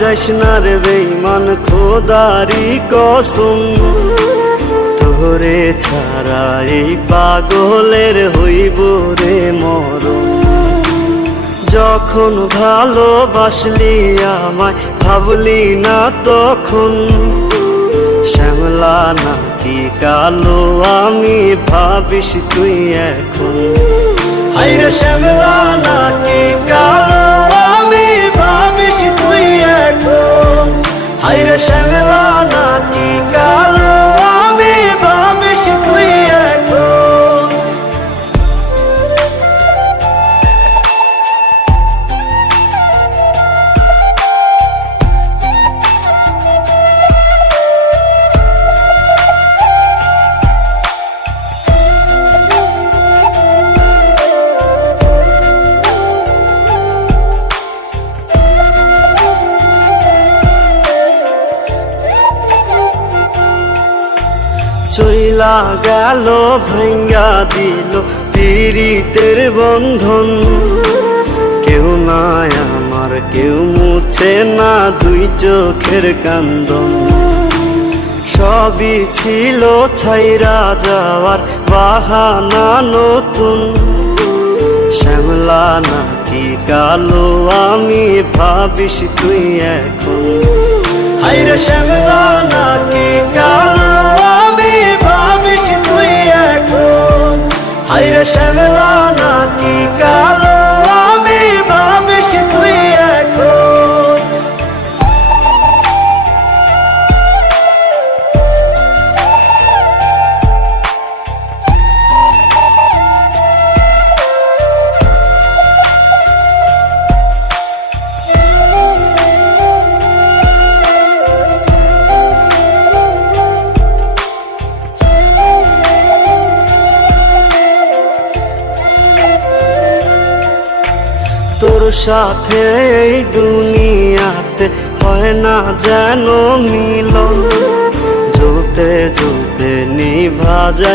যাইস না রে বেঈমান খোদারি কসম, তোরে ছাড়া এই পাগলের হইব রে মরণ। যখন ভালোবাসলি আমায় ভাবলি না তখন, শ্যামলা নাকি কালো আমি ভাবিস তুই এখন। হায়রে শ্যামলা নাকি কালো আমি ভাবিস তুই এখন। হায়রে শ্যামলা নাকি কালো আমি ভাবিস তুই এখন। চইলা গেল ভাঙ্গা দিল পীড়িতের বন্ধন, কেউ নাই আমার কেউ মুছে না দুই চোখের কান্দন। সবই ছিল ছাইরা যাওয়ার বাহানা নতুন, শ্যামলা নাকি কালো আমি ভাবিস তুই এখন। হায়রে শ্যামলা নাকি কালো আমি ভাবিস তুই এখন। হায়রে শ্যামলা নাকি কালো আমি ভাবিস তুই এখন। তোর সাথে এই দুনিয়াতে হয় না যেন মিলন, জ্বলতে জ্বলতে নিভা যায়।